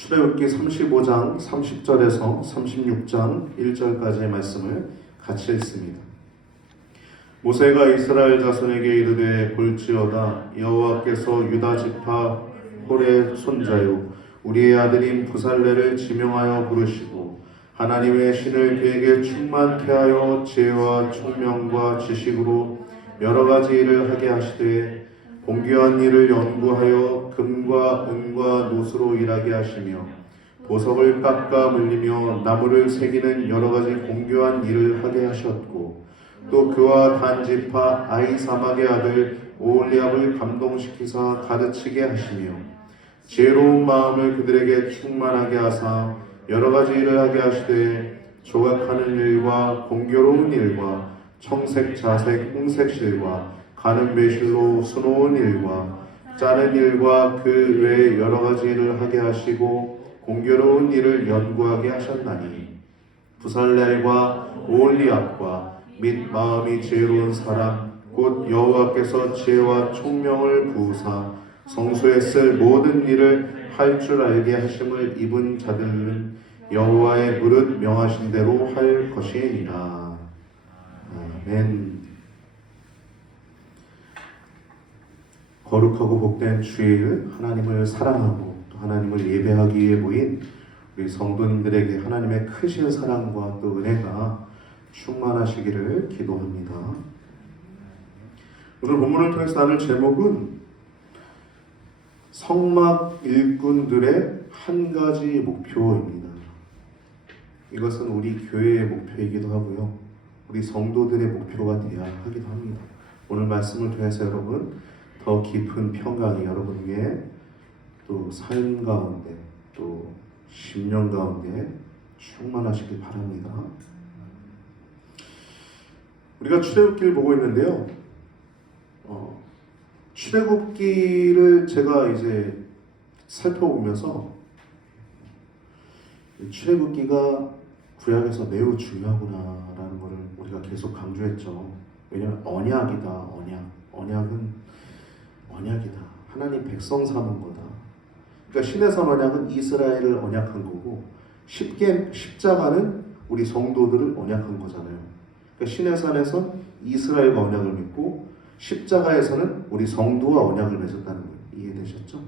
출애굽기 35장 30절에서 36장 1절까지의 말씀을 같이 읽습니다. 모세가 이스라엘 자손에게 이르되 볼지어다 여호와께서 유다 지파 홀의 손자요 우리의 아들인 부살레를 지명하여 부르시고 하나님의 신을 그에게 충만케 하여 지혜와 총명과 지식으로 여러 가지 일을 하게 하시되 공교한 일을 연구하여 금과 은과 노수로 일하게 하시며 보석을 깎아 물리며 나무를 새기는 여러 가지 공교한 일을 하게 하셨고 또 그와 단 지파 아히사막의 아들 오홀리압을 감동시키사 가르치게 하시며 지혜로운 마음을 그들에게 충만하게 하사 여러 가지 일을 하게 하시되 조각하는 일과 공교로운 일과 청색 자색 홍색 실과 가는 배실로 수놓은 일과 짜는 일과 그 외에 여러 가지 일을 하게 하시고 공교로운 일을 연구하게 하셨나니 부살렐과 오홀리압과 및 마음이 지혜로운 사람 곧 여호와께서 지혜와 총명을 부으사 성소에 쓸 모든 일을 할 줄 알게 하심을 입은 자들은 여호와의 무릇 명하신 대로 할 것이니라. 아멘. 거룩하고 복된 주일, 하나님을 사랑하고 또 하나님을 예배하기 위해 모인 우리 성도님들에게 하나님의 크신 사랑과 또 은혜가 충만하시기를 기도합니다. 오늘 본문을 통해서 나눌 제목은 성막 일꾼들의 한 가지 목표입니다. 이것은 우리 교회의 목표이기도 하고요. 우리 성도들의 목표가 되어야 하기도 합니다. 오늘 말씀을 통해서 여러분 더 깊은 평강이 여러분에게 또 삶 가운데 또 심령 가운데 충만하시길 바랍니다. 우리가 출애굽기를 보고 있는데요. 출애굽기를 제가 이제 살펴보면서 출애굽기가 구약에서 매우 중요하구나라는 것을 우리가 계속 강조했죠. 왜냐하면 언약이다. 언약이다. 하나님 백성 삼은 거다. 그러니까 시내산 언약은 이스라엘을 언약한 거고 십자가는 우리 성도들을 언약한 거잖아요. 그러니까 시내산에서 이스라엘과 언약을 맺고 십자가에서는 우리 성도와 언약을 맺었다는 거예요. 이해되셨죠?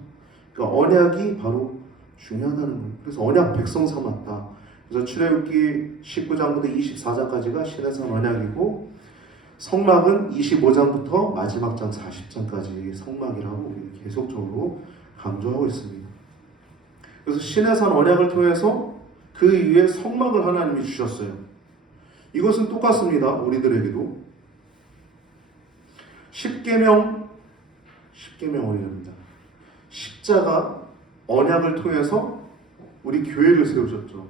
그러니까 언약이 바로 중요하다는 거예요. 그래서 언약 백성 삼았다. 그래서 출애굽기 19장부터 24장까지가 시내산 언약이고 성막은 25장부터 마지막 장 40장까지 성막이라고 계속적으로 강조하고 있습니다. 그래서 시내산 언약을 통해서 그 이후에 성막을 하나님이 주셨어요. 이것은 똑같습니다. 우리들에게도 십계명 언약입니다. 십자가 언약을 통해서 우리 교회를 세우셨죠.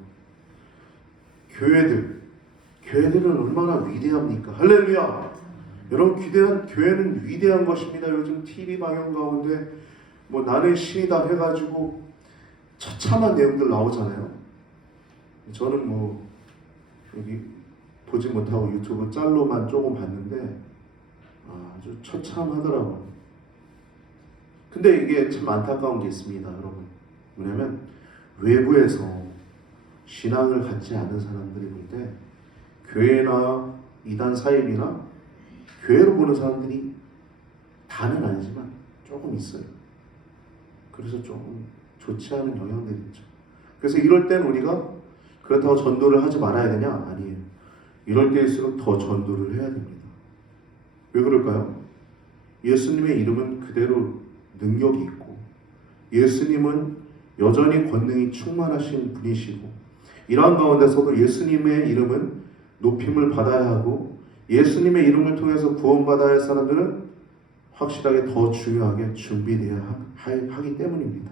교회들은 얼마나 위대합니까? 할렐루야! 여러분 교회는 위대한 것입니다. 요즘 TV 방영 가운데 뭐 나는 신이다 해가지고 처참한 내용들 나오잖아요. 저는 뭐 여기 보지 못하고 유튜브 짤로만 조금 봤는데 아주 처참하더라고요. 근데 이게 참 안타까운 게 있습니다, 여러분. 뭐냐면 외부에서 신앙을 갖지 않은 사람들이 볼 때 교회나 이단 사입이나 교회로 보는 사람들이 다는 아니지만 조금 있어요. 그래서 조금 좋지 않은 영향들이 있죠. 그래서 이럴 땐 우리가 그렇다고 전도를 하지 말아야 되냐? 아니에요. 이럴 때일수록 더 전도를 해야 됩니다. 왜 그럴까요? 예수님의 이름은 그대로 능력이 있고 예수님은 여전히 권능이 충만하신 분이시고 이러한 가운데서도 예수님의 이름은 높임을 받아야 하고 예수님의 이름을 통해서 구원받아야 할 사람들은 확실하게 더 중요하게 준비되어야 하기 때문입니다.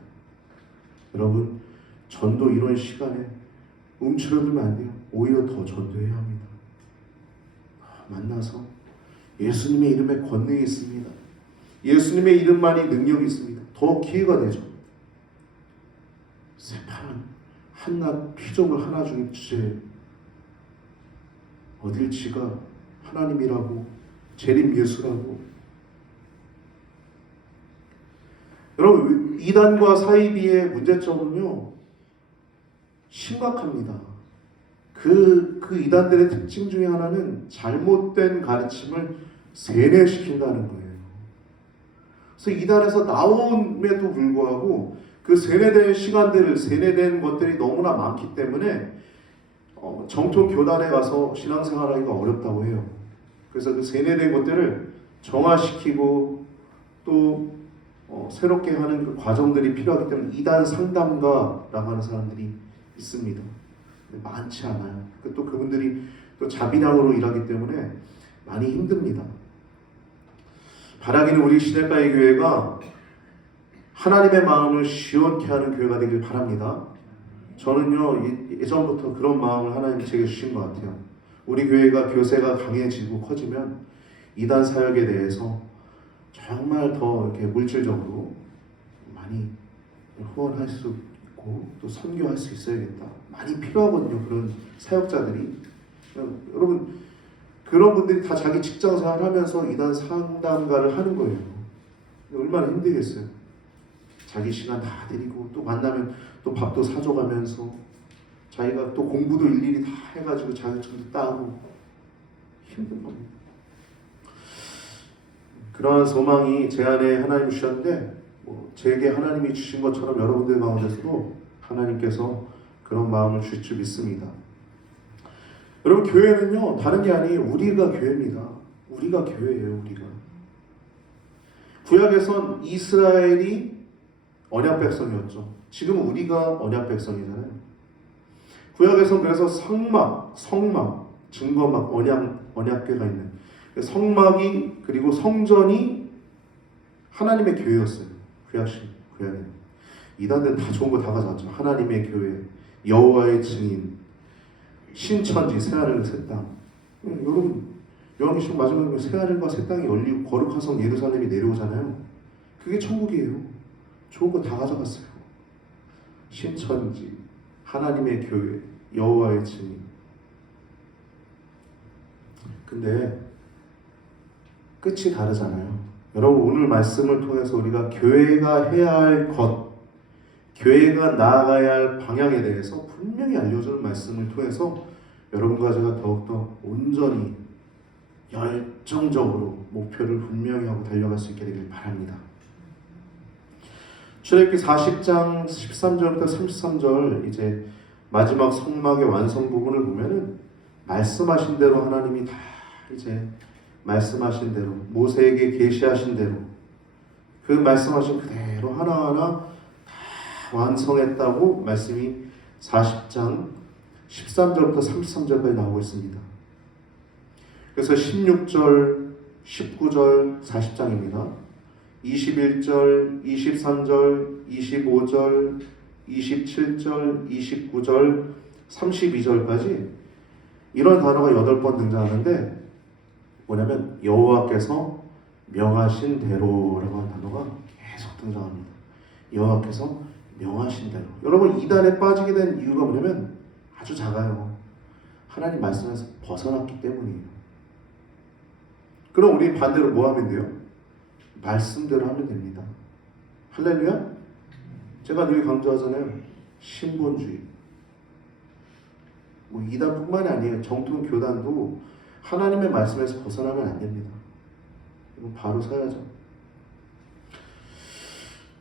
여러분 전도 이런 시간에 움츠러들면 안 돼요. 오히려 더 전도해야 합니다. 만나서 예수님의 이름에 권능이 있습니다. 예수님의 이름만이 능력이 있습니다. 더 기회가 되죠. 새파란 한낱 피조물 하나 중에 주제 어딜 지가 하나님이라고 재림 예수라고. 여러분 이단과 사이비의 문제점은요 심각합니다. 그 이단들의 특징 중에 하나는 잘못된 가르침을 세뇌시킨다는 거예요. 그래서 이단에서 나옴에도 불구하고 그 세뇌된 것들이 너무나 많기 때문에 정통 교단에 가서 신앙생활하기가 어렵다고 해요. 그래서 그 세뇌된 것들을 정화시키고 또 새롭게 하는 그 과정들이 필요하기 때문에 이단 상담가라고 하는 사람들이 있습니다. 많지 않아요. 또 그분들이 또 자비량으로 일하기 때문에 많이 힘듭니다. 바라기는 우리 시냇가의 교회가 하나님의 마음을 시원케 하는 교회가 되길 바랍니다. 저는요 예전부터 그런 마음을 하나님이 제게 주신 것 같아요. 우리 교회가 교세가 강해지고 커지면 이단 사역에 대해서 정말 더 이렇게 물질적으로 많이 후원할 수 있고 또 선교할 수 있어야겠다. 많이 필요하거든요. 그런 사역자들이. 여러분 그런 분들이 다 자기 직장 생활 하면서 이단 상담가를 하는 거예요. 얼마나 힘들겠어요. 자기 시간 다 드리고 또 만나면 또 밥도 사줘가면서 자기가 또 공부도 일일이 다 해가지고 자격증도 따고 힘든 겁니다. 그러한 소망이 제 안에 하나님이 주셨는데 제게 하나님이 주신 것처럼 여러분들 가운데서도 하나님께서 그런 마음을 주실 줄 믿습니다. 여러분 교회는요 다른 게 아니에요. 우리가 교회입니다. 우리가 교회예요. 우리가. 구약에선 이스라엘이 언약 백성이었죠. 지금은 우리가 언약 백성이잖아요. 구약에선 그래서 성막, 증거막, 언약궤가 있는 성막이 그리고 성전이 하나님의 교회였어요. 구약에는. 이단들은 다 좋은 거 다 가져왔죠. 하나님의 교회, 여호와의 증인, 신천지, 새하늘 새 땅. 여러분 요한계시록 마지막에 새하늘과 새 땅이 열리고 거룩한 성 예루살렘이 내려오잖아요. 그게 천국이에요. 좋은 거 다 가져갔어요. 신천지, 하나님의 교회, 여호와의 증인. 근데 끝이 다르잖아요. 여러분 오늘 말씀을 통해서 우리가 교회가 해야 할 것, 교회가 나아가야 할 방향에 대해서 분명히 알려주는 말씀을 통해서 여러분과 제가 더욱더 온전히 열정적으로 목표를 분명히 하고 달려갈 수 있게 되길 바랍니다. 출애굽기 40장 13절부터 33절 이제 마지막 성막의 완성 부분을 보면은 말씀하신 대로 하나님이 다 이제 말씀하신 대로 모세에게 계시하신 대로 그 말씀하신 그대로 하나하나 다 완성했다고 말씀이 40장 13절부터 33절까지 나오고 있습니다. 그래서 16절, 19절 40장입니다. 21절, 23절, 25절, 27절, 29절, 32절까지 이런 단어가 8번 등장하는데 뭐냐면 여호와께서 명하신 대로라고 하는 단어가 계속 등장합니다. 여호와께서 명하신 대로. 여러분 이단에 빠지게 된 이유가 뭐냐면 아주 작아요. 하나님 말씀에서 벗어났기 때문이에요. 그럼 우리 반대로 뭐 하면 돼요? 말씀대로 하면 됩니다. 할렐루야? 제가 늘 강조하잖아요. 신본주의. 뭐 이단뿐만이 아니에요. 정통 교단도 하나님의 말씀에서 벗어나면 안 됩니다. 이거 바로 서야죠.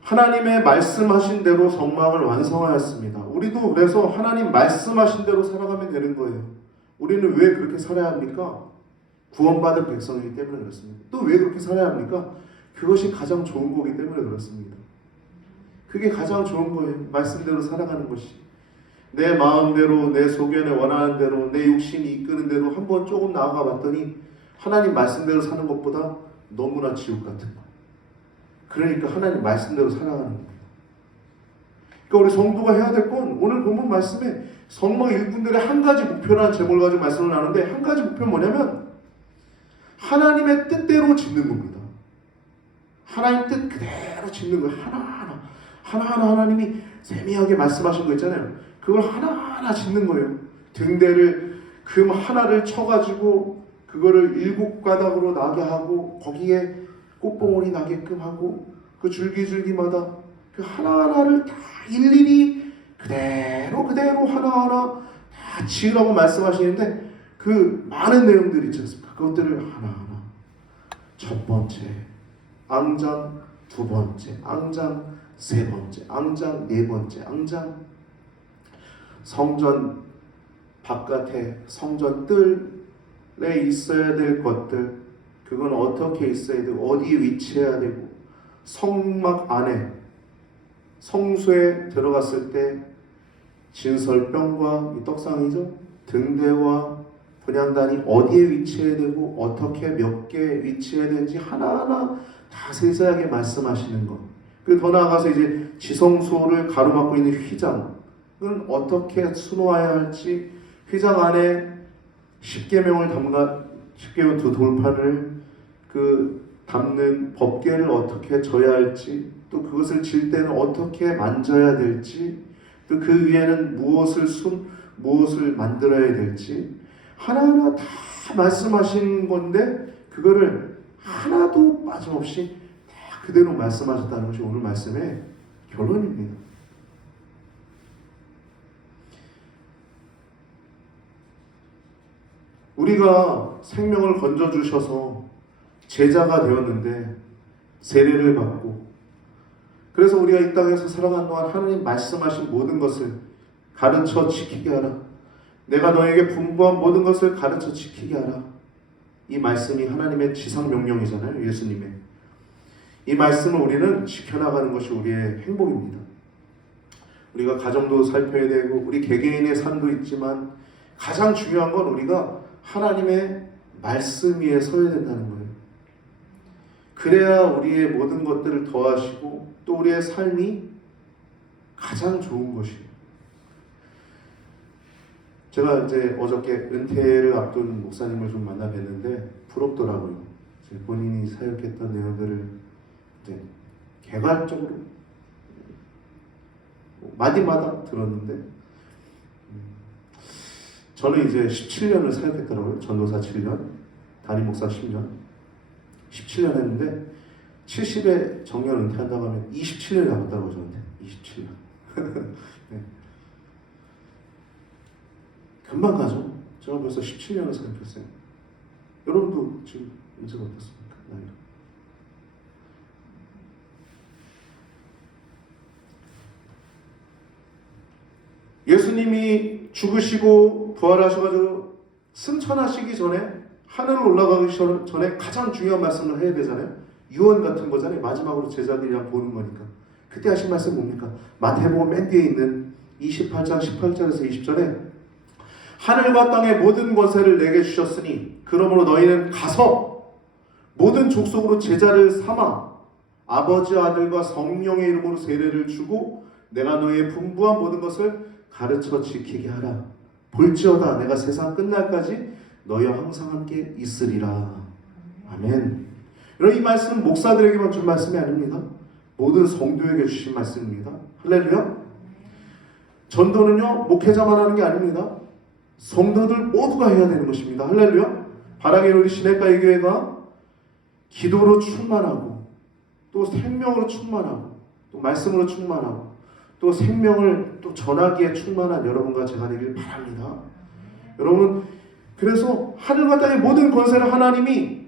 하나님의 말씀하신 대로 성막을 완성하였습니다. 우리도 그래서 하나님 말씀하신 대로 살아가면 되는 거예요. 우리는 왜 그렇게 살아야 합니까? 구원받은 백성이기 때문에 그렇습니다. 또 왜 그렇게 살아야 합니까? 그것이 가장 좋은 거기 때문에 그렇습니다. 그게 가장 좋은 거예요. 말씀대로 살아가는 것이. 내 마음대로, 내 소견에 원하는 대로, 내 욕심이 이끄는 대로 한번 조금 나아가 봤더니 하나님 말씀대로 사는 것보다 너무나 지옥 같은 거예요. 그러니까 하나님 말씀대로 살아가는 겁니다. 그러니까 우리 성도가 해야 될 건 오늘 본문 말씀에 성막 일꾼들의 한 가지 목표라는 제목을 가지고 말씀을 나누는데 한 가지 목표는 뭐냐면 하나님의 뜻대로 짓는 겁니다. 하나님 뜻 그대로 짓는 거예요. 하나하나 하나님이 세미하게 말씀하신 거 있잖아요. 그걸 하나하나 짓는 거예요. 등대를 금 하나를 쳐가지고 그거를 7가닥으로 나게 하고 거기에 꽃봉오리 나게끔 하고 그 줄기마다 그 하나하나를 다 일일이 그대로 실제로 하나하나 다 지으라고 말씀하시는데 그 많은 내용들이 있지 않습니까? 그것들을 하나하나 첫 번째 앙장, 두 번째 앙장, 세 번째 앙장, 네 번째 앙장, 성전 바깥에 성전 뜰에 있어야 될 것들, 그건 어떻게 있어야 되고 어디에 위치해야 되고, 성막 안에 성소에 들어갔을 때 진설병과 이 떡상이죠, 등대와 분향단이 어디에 위치해야 되고 어떻게 몇 개 위치해야 되는지 하나하나 다 세세하게 말씀하시는 것. 그리고 더 나아가서 이제 지성소를 가로막고 있는 휘장은 어떻게 수놓아야 할지, 휘장 안에 십계명을 담가 십계명 두 돌판을 담는 법궤를 어떻게 져야 할지, 또 그것을 질 때는 어떻게 만져야 될지, 또 그 위에는 무엇을 만들어야 될지 하나하나 다 말씀하신 건데, 그거를 하나도 빠짐없이 다 그대로 말씀하셨다는 것이 오늘 말씀의 결론입니다. 우리가 생명을 건져주셔서 제자가 되었는데 세례를 받고, 그래서 우리가 이 땅에서 살아가는 동안 하나님 말씀하신 모든 것을 가르쳐 지키게 하라. 내가 너에게 분부한 모든 것을 가르쳐 지키게 하라. 이 말씀이 하나님의 지상 명령이잖아요. 예수님의. 이 말씀을 우리는 지켜나가는 것이 우리의 행복입니다. 우리가 가정도 살펴야 되고 우리 개개인의 삶도 있지만 가장 중요한 건 우리가 하나님의 말씀 위에 서야 된다는 거예요. 그래야 우리의 모든 것들을 더하시고 또 우리의 삶이 가장 좋은 것이에요. 제가 이제 어저께 은퇴를 앞둔 목사님을 좀 만나 뵀는데 부럽더라고요. 본인이 사역했던 내용들을 이제 개괄적으로 마디마다 들었는데, 저는 이제 17년을 사역했더라고요. 전도사 7년, 담임 목사 10년, 17년 했는데 70에 정년 은퇴한다고 하면 27년이 남았다고 저한테. 27년. 네. 금방 가죠. 제가 벌써 17년을 사역했어요. 여러분도 지금 인생 어떻습니까? 나이로. 예수님이 죽으시고 부활하셔가지고 승천하시기 전에, 하늘을 올라가기 전에 가장 중요한 말씀을 해야 되잖아요. 유언 같은 거잖아요. 마지막으로 제자들이랑 보는 거니까. 그때 하신 말씀 뭡니까? 마태복음 맨 뒤에 있는 28장 18절에서 20절에 하늘과 땅의 모든 권세를 내게 주셨으니 그러므로 너희는 가서 모든 족속으로 제자를 삼아 아버지, 아들과 성령의 이름으로 세례를 주고 내가 너희의 분부한 모든 것을 가르쳐 지키게 하라. 볼지어다 내가 세상 끝날까지 너희와 항상 함께 있으리라. 아멘. 여러분, 이 말씀은 목사들에게만 준 말씀이 아닙니다. 모든 성도에게 주신 말씀입니다. 할렐루야. 전도는요 목회자만 하는 게 아닙니다. 성도들 모두가 해야 되는 것입니다. 할렐루야. 바라기는 우리 시내가의 교회가 기도로 충만하고 또 생명으로 충만하고 또 말씀으로 충만하고 또 생명을 또 전하기에 충만한 여러분과 제가 되길 바랍니다. 여러분, 그래서 하늘과 땅의 모든 권세를 하나님이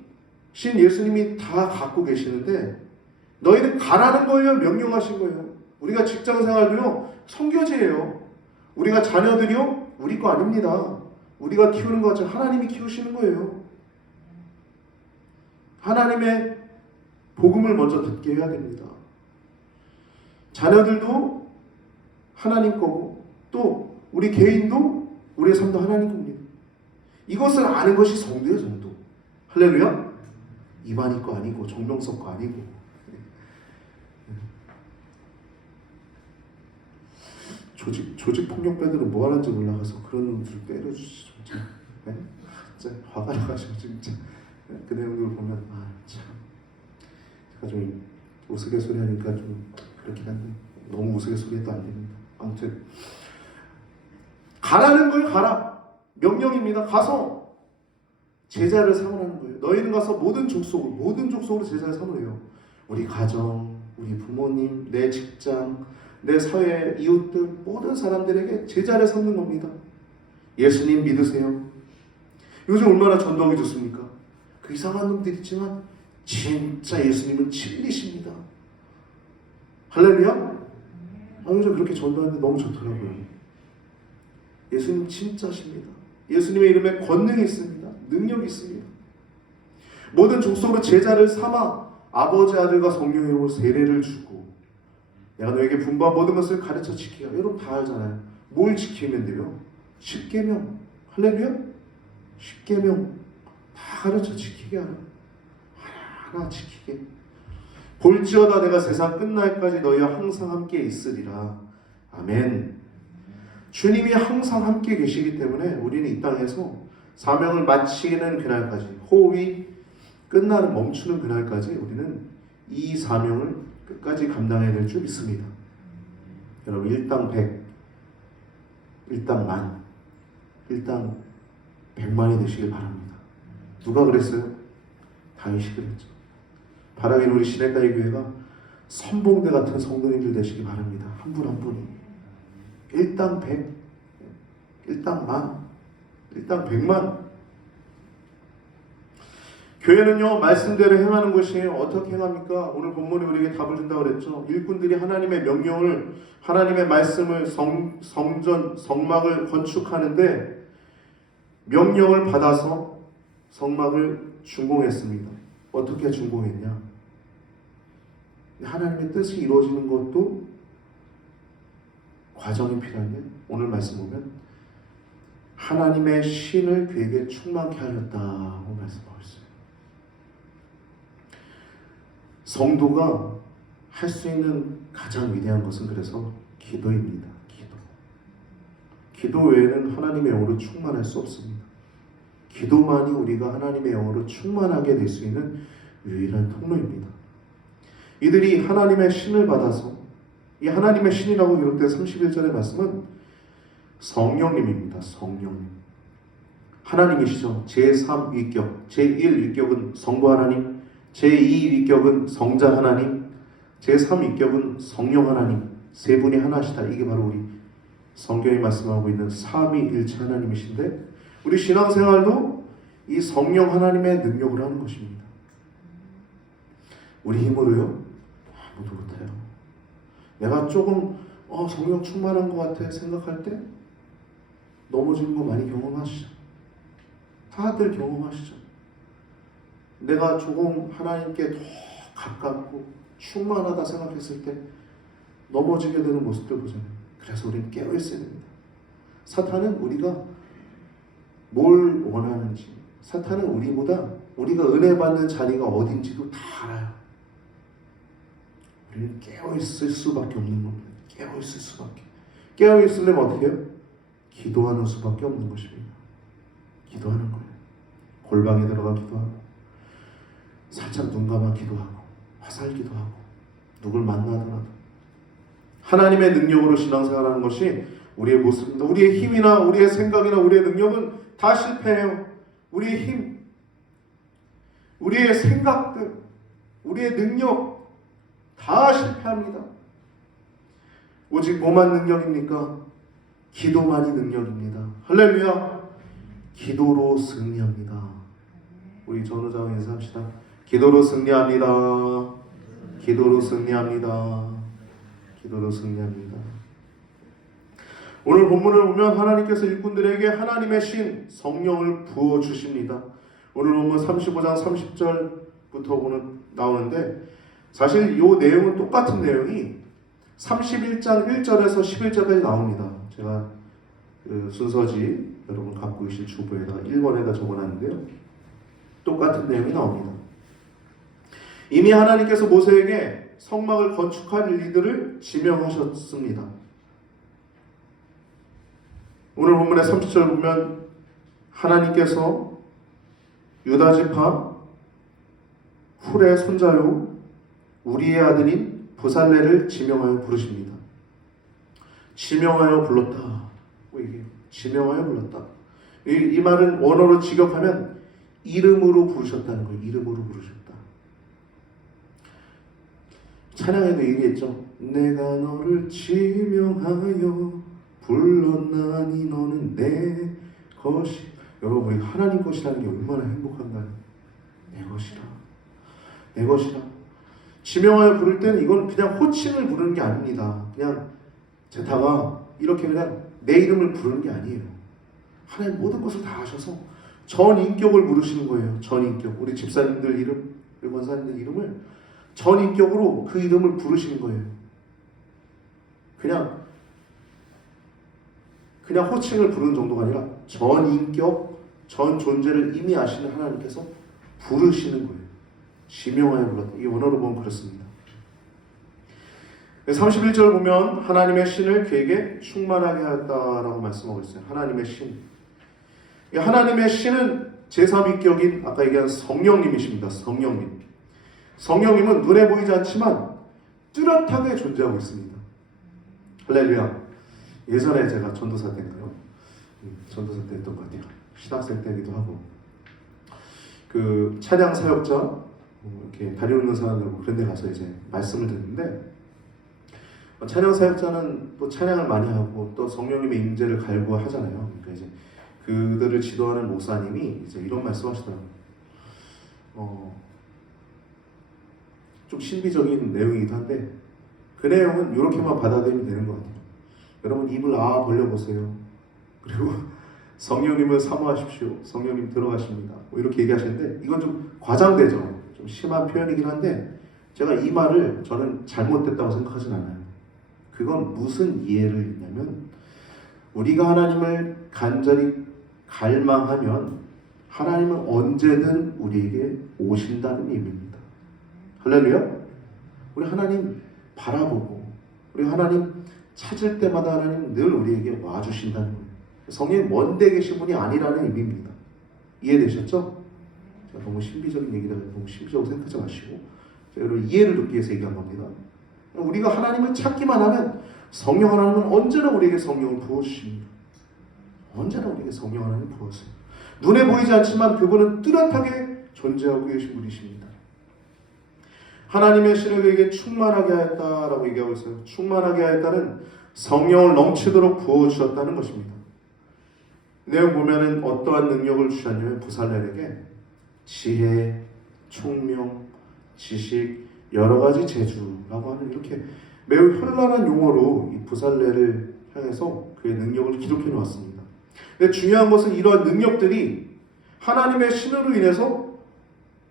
신 예수님이 다 갖고 계시는데 너희는 가라는 거예요? 명령하신 거예요? 우리가 직장생활도요 선교제예요. 우리가 자녀들이요 우리 거 아닙니다. 우리가 키우는 것처럼 하나님이 키우시는 거예요. 하나님의 복음을 먼저 듣게 해야 됩니다. 자녀들도 하나님 거고 또 우리 개인도 우리의 삶도 하나님 겁니다. 이것을 아는 것이 성도예요. 성도. 할렐루야. 이만희 거 아니고 정명석 거 아니고. 조직 폭력배들은 뭐 하는지 몰라가서 그런 놈들 때려주시죠. 진짜. 네? 진짜 화가 나가지고 진짜 그 내용들을 보면 참 제가 좀 우스갯소리 하니까 좀 그렇긴 한데 너무 우스갯소리해도 안 됩니다. 아무튼 가라는 걸 가라. 명령입니다. 가서 제자를 삼으라는 거예요. 너희는 가서 모든 족속으로 제자를 삼으래요. 우리 가정, 우리 부모님, 내 직장, 내 사회, 이웃들, 모든 사람들에게 제자를 삼는 겁니다. 예수님 믿으세요. 요즘 얼마나 전도하기 좋습니까? 그 이상한 놈들 있지만 진짜 예수님은 진리십니다. 할렐루야? 요즘 그렇게 전도하는데 너무 좋더라고요. 예수님 진짜십니다. 예수님의 이름에 권능이 있습니다. 능력이 있습니다. 모든 족속으로 제자를 삼아 아버지, 아들과 성령의 이름으로 세례를 주고 내가 너에게 분부한 모든 것을 가르쳐 지키라. 여러분 다 알잖아요. 뭘 지키면 돼요? 10계명. 할렐루야? 10계명 다 가르쳐 지키게 하라. 하나 지키게. 볼지어다 내가 세상 끝날까지 너희와 항상 함께 있으리라. 아멘. 주님이 항상 함께 계시기 때문에 우리는 이 땅에서 사명을 마치는 그날까지, 호흡이 끝나는 멈추는 그날까지 우리는 이 사명을 끝까지 감당해야 될 줄 믿습니다. 여러분 일당 100, 일당 만, 일당 100만이 되시길 바랍니다. 누가 그랬어요? 다윗이 그랬죠. 바라기는 우리 시내가의 교회가 선봉대 같은 성도님들 되시기 바랍니다. 한 분 한 분이 일당 100, 일당 만, 일당 100만. 교회는요 말씀대로 행하는 것이 어떻게 행합니까? 오늘 본문이 우리에게 답을 준다고 그랬죠. 일꾼들이 하나님의 명령을, 하나님의 말씀을, 성전, 성막을 건축하는데 명령을 받아서 성막을 준공했습니다. 어떻게 준공했냐? 하나님의 뜻이 이루어지는 것도 과정이 필요한데 오늘 말씀 보면 하나님의 신을 그에게 충만케 하였다고 말씀하고 있어요. 성도가 할 수 있는 가장 위대한 것은 그래서 기도입니다. 기도 외에는 하나님의 영으로 충만할 수 없습니다. 기도만이 우리가 하나님의 영으로 충만하게 될 수 있는 유일한 통로입니다. 이들이 하나님의 신을 받아서, 이 하나님의 신이라고 기록된 31절의 말씀은 성령님입니다. 성령님. 하나님이시죠. 제3위격, 제1위격은 성부 하나님, 제2위격은 성자 하나님, 제3위격은 성령 하나님. 세 분이 하나시다. 이게 바로 우리 성경이 말씀하고 있는 삼위일체 하나님이신데 우리 신앙생활도 이 성령 하나님의 능력으로 하는 것입니다. 우리 힘으로요? 아무도 못해요. 내가 조금 성령 충만한 것 같아 생각할 때 넘어지는 거 많이 경험하시죠? 다들 경험하시죠? 내가 조금 하나님께 더 가깝고 충만하다 생각했을 때 넘어지게 되는 모습들 보잖아요. 그래서 우리는 깨어있어야 됩니다. 사탄은 우리가 뭘 원하는지, 사탄은 우리가 은혜 받는 자리가 어딘지도 다 알아요. 우리는 깨어있을 수밖에 없는 겁니다. 깨어있을 수밖에. 깨어있으려면 어떻게 해요? 기도하는 수밖에 없는 것입니다. 기도하는 거예요. 골방에 들어가 기도하고, 살짝 눈 감아 기도하고, 화살 기도하고, 누굴 만나더라도 하나님의 능력으로 신앙생활하는 것이 우리의 모습입니다. 우리의 힘이나 우리의 생각이나 우리의 능력은 다 실패해요. 우리의 힘, 우리의 생각들, 우리의 능력 다 실패합니다. 오직 뭐만 능력입니까? 기도만이 능력입니다. 할렐루야. 기도로 승리합니다. 우리 전우자와 인사합시다. 기도로 승리합니다. 기도로 승리합니다. 기도로 승리합니다. 오늘 본문을 보면 하나님께서 일꾼들에게 하나님의 신 성령을 부어주십니다. 오늘 본문 35장 30절부터 오늘 나오는데 사실 이 내용은 똑같은 내용이 31장 1절에서 11절까지 나옵니다. 제가 그 순서지 여러분 갖고 계실 주보에다가 1번에다 적어놨는데요. 똑같은 내용이 나옵니다. 이미 하나님께서 모세에게 성막을 건축할 이들을 지명하셨습니다. 오늘 본문의 30절 보면 하나님께서 유다지파 훌의 손자요 우리의 아들인 부살레를 지명하여 부르십니다. 지명하여 불렀다. 이게 지명하여 불렀다. 이 말은 원어로 직역하면 이름으로 부르셨다는 거예요. 이름으로 부르셨다. 찬양에도 얘기했죠. 내가 너를 지명하여 불렀나니 너는 내 것이. 여러분, 우리 하나님 것이라는 게 얼마나 행복한가요? 내 것이라, 내 것이라. 지명하여 부를 때는 이건 그냥 호칭을 부르는 게 아닙니다. 그냥 제타가 이렇게 그냥 내 이름을 부르는 게 아니에요. 하나님 모든 것을 다 아셔서 전 인격을 부르시는 거예요. 전 인격. 우리 집사님들 이름, 우리 권사님들 이름을 전 인격으로 그 이름을 부르시는 거예요. 그냥 호칭을 부르는 정도가 아니라 전 인격, 전 존재를 이미 아시는 하나님께서 부르시는 거예요. 지명하여 불렀다. 이게 원어로 보면 그렇습니다. 31절 보면 하나님의 신을 그에게 충만하게 하였다라고 말씀하고 있어요. 하나님의 신. 하나님의 신은 제3위격인 아까 얘기한 성령님이십니다. 성령님. 성령님은 눈에 보이지 않지만 뚜렷하게 존재하고 있습니다. 할렐루야. 예전에 제가 전도사 때인가요? 전도사 때 했던 것 같아요. 신학생 때기도 하고 그 찬양 사역자 이렇게 다리 없는 사람들 그런 데 가서 이제 말씀을 듣는데 찬양 사역자는 또 찬양을 많이 하고 또 성령님의 임재를 갈구하잖아요. 그러니까 이제 그들을 지도하는 목사님이 이제 이런 말씀하시더라고요. 좀 신비적인 내용이기도 한데 그 내용은 이렇게만 받아들이면 되는 것 같아요. 여러분 입을 벌려보세요. 그리고 성령님을 사모하십시오. 성령님 들어가십니다. 뭐 이렇게 얘기하시는데 이건 좀 과장되죠. 좀 심한 표현이긴 한데 제가 이 말을 저는 잘못됐다고 생각하진 않아요. 그건 무슨 이해를 했냐면 우리가 하나님을 간절히 갈망하면 하나님은 언제든 우리에게 오신다는 의미입니다. 할렐루야. 우리 하나님 바라보고 우리 하나님 찾을 때마다 하나님 늘 우리에게 와주신다는 거예요. 성령이 먼데 계신 분이 아니라는 의미입니다. 이해되셨죠? 너무 신비적인 얘기다 너무 신비적으로 생각하지 마시고 여러분 이해를 돕기 위해서 얘기한 겁니다. 우리가 하나님을 찾기만 하면 성령 하나님은 언제나 우리에게 성령을 부어주십니다. 언제나 우리에게 성령 하나님을 부어주세요. 눈에 보이지 않지만 그분은 뚜렷하게 존재하고 계신 분이십니다. 하나님의 신을 그에게 충만하게 하였다라고 얘기하고 있어요. 충만하게 하였다는 성령을 넘치도록 부어주셨다는 것입니다. 내용 보면은 어떠한 능력을 주셨냐면 부살렐에게 지혜, 총명, 지식, 여러 가지 재주라고 하는 이렇게 매우 현란한 용어로 이 부살렐을 향해서 그의 능력을 기록해 놓았습니다. 근데 중요한 것은 이러한 능력들이 하나님의 신으로 인해서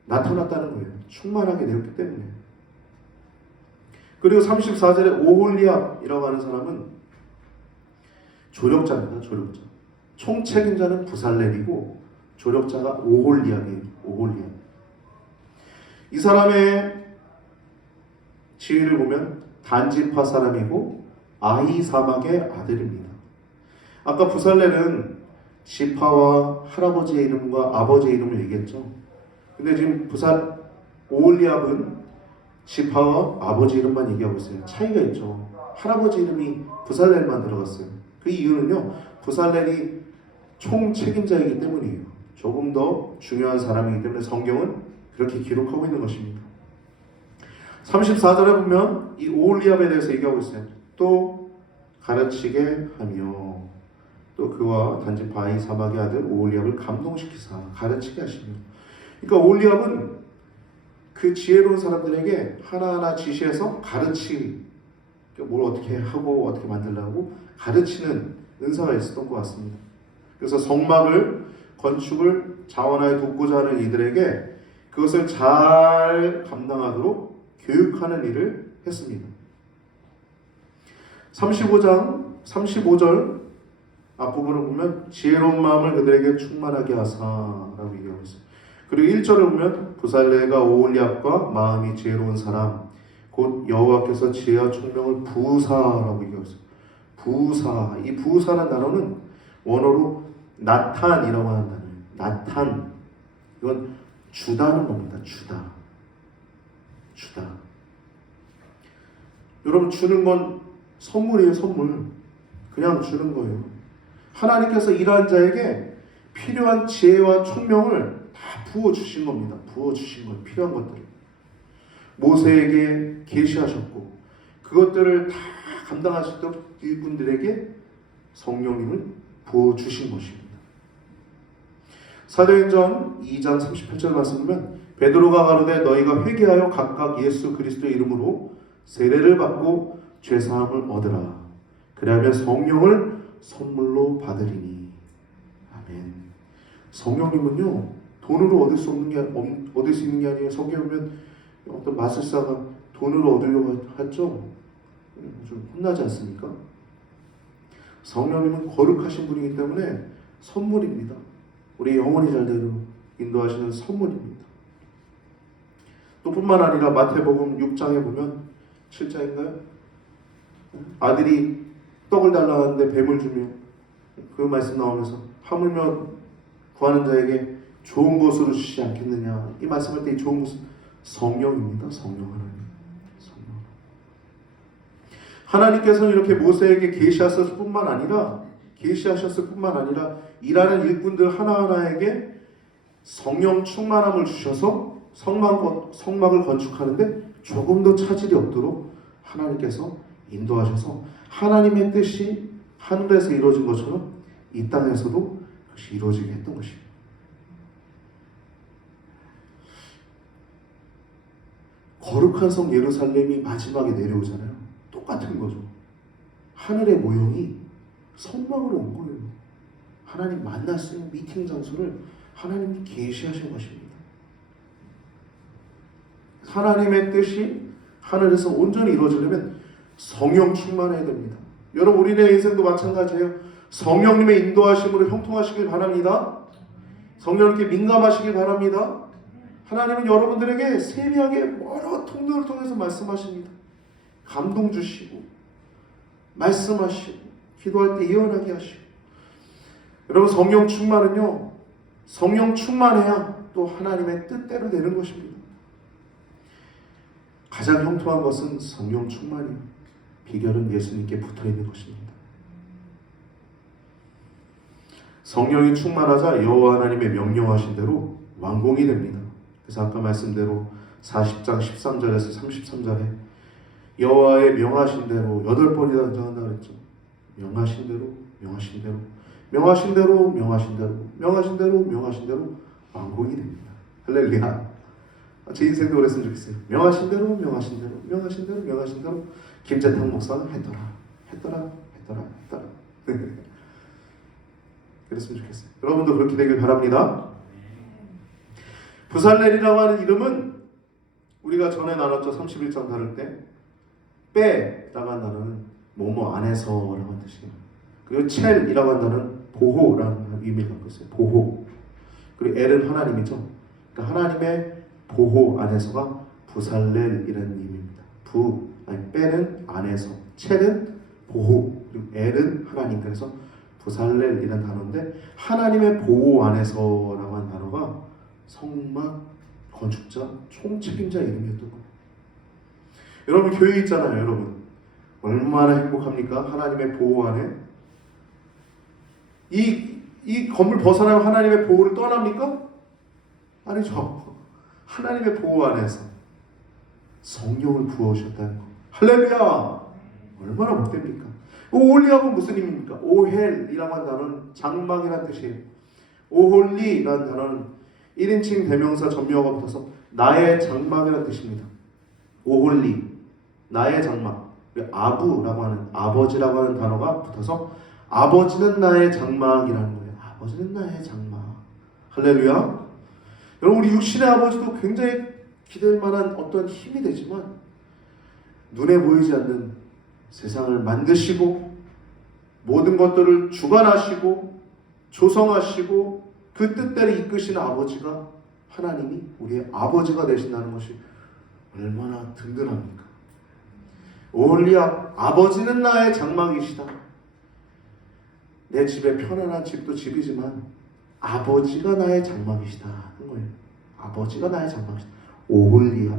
나타났다는 거예요. 충만하게 되었기 때문에. 그리고 34절에 오홀리압이라고 하는 사람은 조력자입니다. 조력자. 총책임자는 부살렐이고 조력자가 오홀리압이에요. 오홀리압. 이 사람의 지위를 보면 단지파 사람이고 아히사막의 아들입니다. 아까 부살렐은 지파와 할아버지의 이름과 아버지의 이름을 얘기했죠. 근데 지금 오홀리압은 지파와 아버지 이름만 얘기하고 있어요. 차이가 있죠. 할아버지 이름이 부살렐만 들어갔어요. 그 이유는요. 부살렐이 총책임자이기 때문이에요. 조금 더 중요한 사람이기 때문에 성경은 그렇게 기록하고 있는 것입니다. 34절에 보면 이 오홀리압에 대해서 얘기하고 있어요. 또 가르치게 하며 또 그와 단지파 아히사막의 아들 오홀리압을 감동시키사 가르치게 하십니다. 그러니까 오홀리압은 그 지혜로운 사람들에게 하나하나 지시해서 뭘 어떻게 하고 어떻게 만들려고 가르치는 은사가 있었던 것 같습니다. 그래서 성막을 건축을 자원하여 돕고자 하는 이들에게 그것을 잘 감당하도록 교육하는 일을 했습니다. 35절 앞부분을 보면 지혜로운 마음을 그들에게 충만하게 하사라고 얘기하고 있어요. 그리고 1절을 보면 부살렐과 오홀리압과 마음이 지혜로운 사람 곧 여호와께서 지혜와 총명을 부사라고 얘기하고 있어요. 부사. 이 부사라는 단어는 원어로 나탄이라고 하는 단어예요. 나탄. 이건 주다는 겁니다. 주다. 여러분 주는 건 선물이에요. 선물. 그냥 주는 거예요. 하나님께서 이러한 자에게 필요한 지혜와 총명을 다 부어주신 겁니다. 부어주신 거예요. 필요한 것들을. 모세에게 계시하셨고 그것들을 다 감당하시도록 일꾼들에게 성령님을 부어주신 것입니다. 사도행전 2장 38절 말씀 보면 베드로가 가로되 너희가 회개하여 각각 예수 그리스도의 이름으로 세례를 받고 죄사함을 얻으라. 그리하면 성령을 선물로 받으리니. 아멘. 성령님은요 돈으로 얻을 수 있는 게 아니에요. 성경에 보면 어떤 마술사가 돈으로 얻으려고 하죠. 좀 혼나지 않습니까? 성령님은 거룩하신 분이기 때문에 선물입니다. 우리 영혼이 잘되도록 인도하시는 선물입니다. 또 뿐만 아니라 마태복음 6장에 보면 7장인가요? 아들이 떡을 달라 하는데 뱀을 주며 그 말씀 나오면서 하물며 구하는 자에게 좋은 것으로 주시지 않겠느냐. 이 말씀할 때 이 좋은 것은 성령입니다. 성령 하나님. 하나님께서는 이렇게 모세에게 계시하셨을 뿐만 아니라 일하는 일꾼들 하나하나에게 성령 충만함을 주셔서 성막을 건축하는데 조금 더 차질이 없도록 하나님께서 인도하셔서 하나님의 뜻이 하늘에서 이루어진 것처럼 이 땅에서도 그것이 이루어지게 했던 것입니다. 거룩한 성 예루살렘이 마지막에 내려오잖아요. 똑같은 거죠. 하늘의 모형이 성막으로 온 거예요. 하나님 만날 수 있는 미팅 장소를 하나님이 계시하신 것입니다. 하나님의 뜻이 하늘에서 온전히 이루어지려면 성령 충만해야 됩니다. 여러분 우리의 인생도 마찬가지예요. 성령님의 인도하심으로 형통하시길 바랍니다. 성령님께 민감하시길 바랍니다. 하나님은 여러분들에게 세미하게 여러 통로를 통해서 말씀하십니다. 감동 주시고 말씀하시고 기도할 때 예언하게 하시고. 여러분 성령 충만은요, 성령 충만해야 또 하나님의 뜻대로 되는 것입니다. 가장 형통한 것은 성령 충만이요, 비결은 예수님께 붙어있는 것입니다. 성령이 충만하자 여호와 하나님의 명령하신 대로 완공이 됩니다. 그래서 아까 말씀대로 40장 13절에서 33절에 여호와의 명하신 대로 8번이나 등장한다 그랬죠. 명하신 대로, 명하신 대로, 명하신 대로, 명하신 대로, 명하신 대로, 명하신 대로 완공이 됩니다. 할렐루야. 제 인생도 그랬으면 좋겠어요. 명하신 대로, 명하신 대로, 명하신 대로, 명하신 대로 김재탕 목사는 했더라. 그랬으면 좋겠어요. 여러분도 그렇게 되길 바랍니다. 부살렐이라고 하는 이름은 우리가 전에 나눴죠. 31장 다룰 때 빼라고 하는 단어는 뭐뭐 안에서라고 하는 뜻이에요. 그리고 첼이라고 하는 단어는 보호라는 의미를 갖고 있어요. 보호. 그리고 엘은 하나님이죠. 그러니까 하나님의 보호 안에서가 부살렐이라는 의미입니다. 빼는 안에서, 첼은 보호, 그리고 엘은 하나님. 그래서 부살렐이라는 단어인데 하나님의 보호 안에서라고 하는 단어가 성막 건축자 총책임자 이름이었던 거예요. 여러분 교회 있잖아요. 여러분 얼마나 행복합니까? 하나님의 보호 안에. 이 건물 벗어나면 하나님의 보호를 떠납니까? 아니죠. 하나님의 보호 안에서 성령을 부어주셨다는 거. 할렐루야. 얼마나 복됩니까? 오홀리하고 무슨 의미입니까? 오헬이라고 하는 단어는 장막이라는 뜻이에요. 오홀리라는 단어는 1인칭 대명사 전미어가 붙어서 나의 장막이라는 뜻입니다. 오홀리, 나의 장막. 아부라고 하는, 아버지라고 하는 단어가 붙어서 아버지는 나의 장막이라는 거예요. 아버지는 나의 장막. 할렐루야. 여러분 우리 육신의 아버지도 굉장히 기댈 만한 어떤 힘이 되지만 눈에 보이지 않는 세상을 만드시고 모든 것들을 주관하시고 조성하시고 그 뜻대로 이끄시는 아버지가, 하나님이 우리의 아버지가 되신다는 것이 얼마나 든든합니까? 오홀리야, 아버지는 나의 장막이시다. 내 집에 편안한 집도 집이지만 아버지가 나의 장막이시다 하는 거예요. 아버지가 나의 장막이시다. 오홀리야,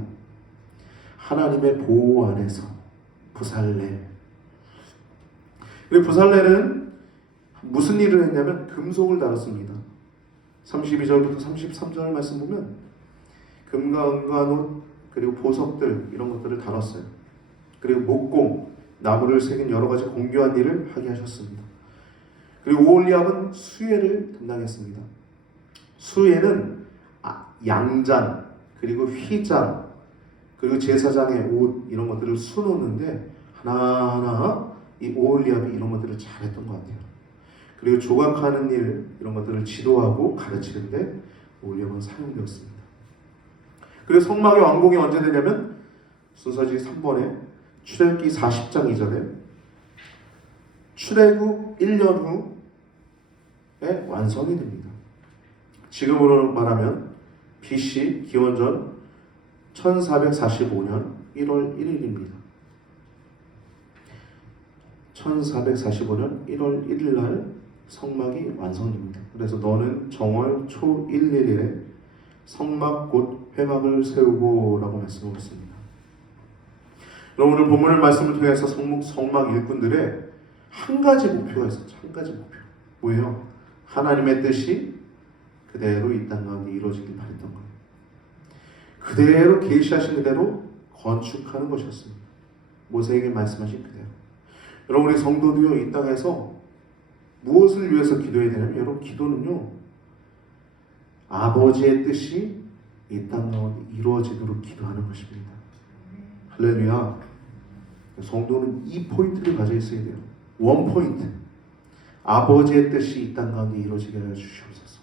하나님의 보호 안에서 부살렐. 그리고 부살렐은 무슨 일을 했냐면 금속을 다뤘습니다. 32절부터 33절 말씀 보면 금과 은과 옷 그리고 보석들 이런 것들을 다뤘어요. 그리고 목공, 나무를 새긴 여러 가지 공교한 일을 하게 하셨습니다. 그리고 오홀리압은 수혜를 담당했습니다. 수혜는 양장, 그리고 휘장, 그리고 제사장의 옷 이런 것들을 수놓는데 하나하나 이 오홀리압이 이런 것들을 잘했던 것 같아요. 그리고 조각하는 일 이런 것들을 지도하고 가르치는데 오홀리압은 사용되었습니다. 그리고 성막의 완공이 언제 되냐면 순서지 3번에 출애굽기 40장 2절에 출애굽 1년 후에 완성이 됩니다. 지금으로 말하면 BC 기원전 1445년 1월 1일입니다. 1445년 1월 1일 날 성막이 완성됩니다. 그래서 너는 정월 초 1, 1일에 성막 곧 회막을 세우고 라고 말씀하고 있습니다. 오늘 본문을 말씀을 통해서 성막 일꾼들의 한 가지 목표가 있었죠. 한 가지 목표. 뭐예요? 하나님의 뜻이 그대로 이 땅 가운데 이루어지길 바랬던 거예요. 그대로 계시하신 그대로 건축하는 것이었습니다. 모세에게 말씀하신 그대로. 여러분 우리 성도도요 이 땅에서 무엇을 위해서 기도해야 되냐면 여러분 기도는요 아버지의 뜻이 이 땅 가운데 이루어지도록 기도하는 것입니다. 할렐루야. 성도는 이 포인트를 가져 있어야 돼요. 원 포인트. 아버지의 뜻이 이 땅 가운데 이루어지게 하여 주시옵소서.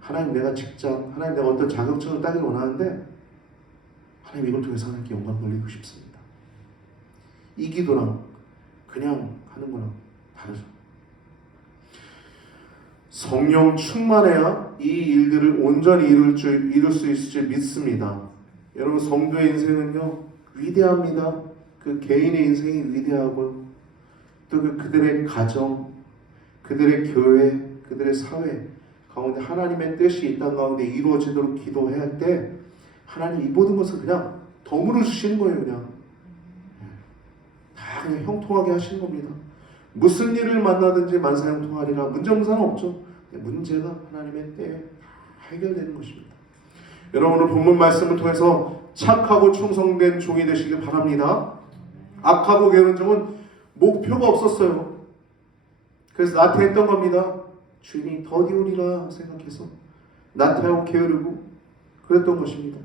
하나님 내가 직장, 하나님 내가 어떤 자격증을 따기를 원하는데 하나님 이걸 통해서 하나님께 영광 돌리고 싶습니다. 이 기도랑 그냥 하는 거랑 다르죠. 성령 충만해야 이 일들을 온전히 이룰 수 있을 줄 믿습니다. 여러분 성도의 인생은요 위대합니다. 그 개인의 인생이 위대하고 또 그들의 가정, 그들의 교회, 그들의 사회 가운데 하나님의 뜻이 이 땅 가운데 이루어지도록 기도해야 할 때 하나님 이 모든 것을 그냥 덤으로 주시는 거예요. 그냥 다 그냥 형통하게 하시는 겁니다. 무슨 일을 만나든지 만사형통하리라. 문제 없는 사람 없죠. 문제가 하나님의 때에 해결되는 것입니다. 여러분 오늘 본문 말씀을 통해서 착하고 충성된 종이 되시길 바랍니다. 악하고 게으른 종은 목표가 없었어요. 그래서 나태했던 겁니다. 주인이 더디우리라 생각해서 나태하고 게으르고 그랬던 것입니다.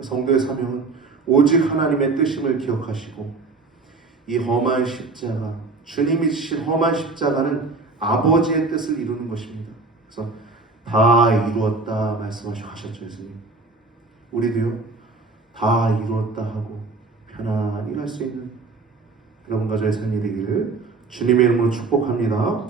성도의 사명은 오직 하나님의 뜻임을 기억하시고 이 험한 십자가, 주님이 지신 험한 십자가는 아버지의 뜻을 이루는 것입니다. 그래서 다 이루었다 말씀하셨죠, 예수님. 우리도요 다 이루었다 하고 편안히 갈 수 있는 여러분 가정의 삶이 되기를 주님의 이름으로 축복합니다.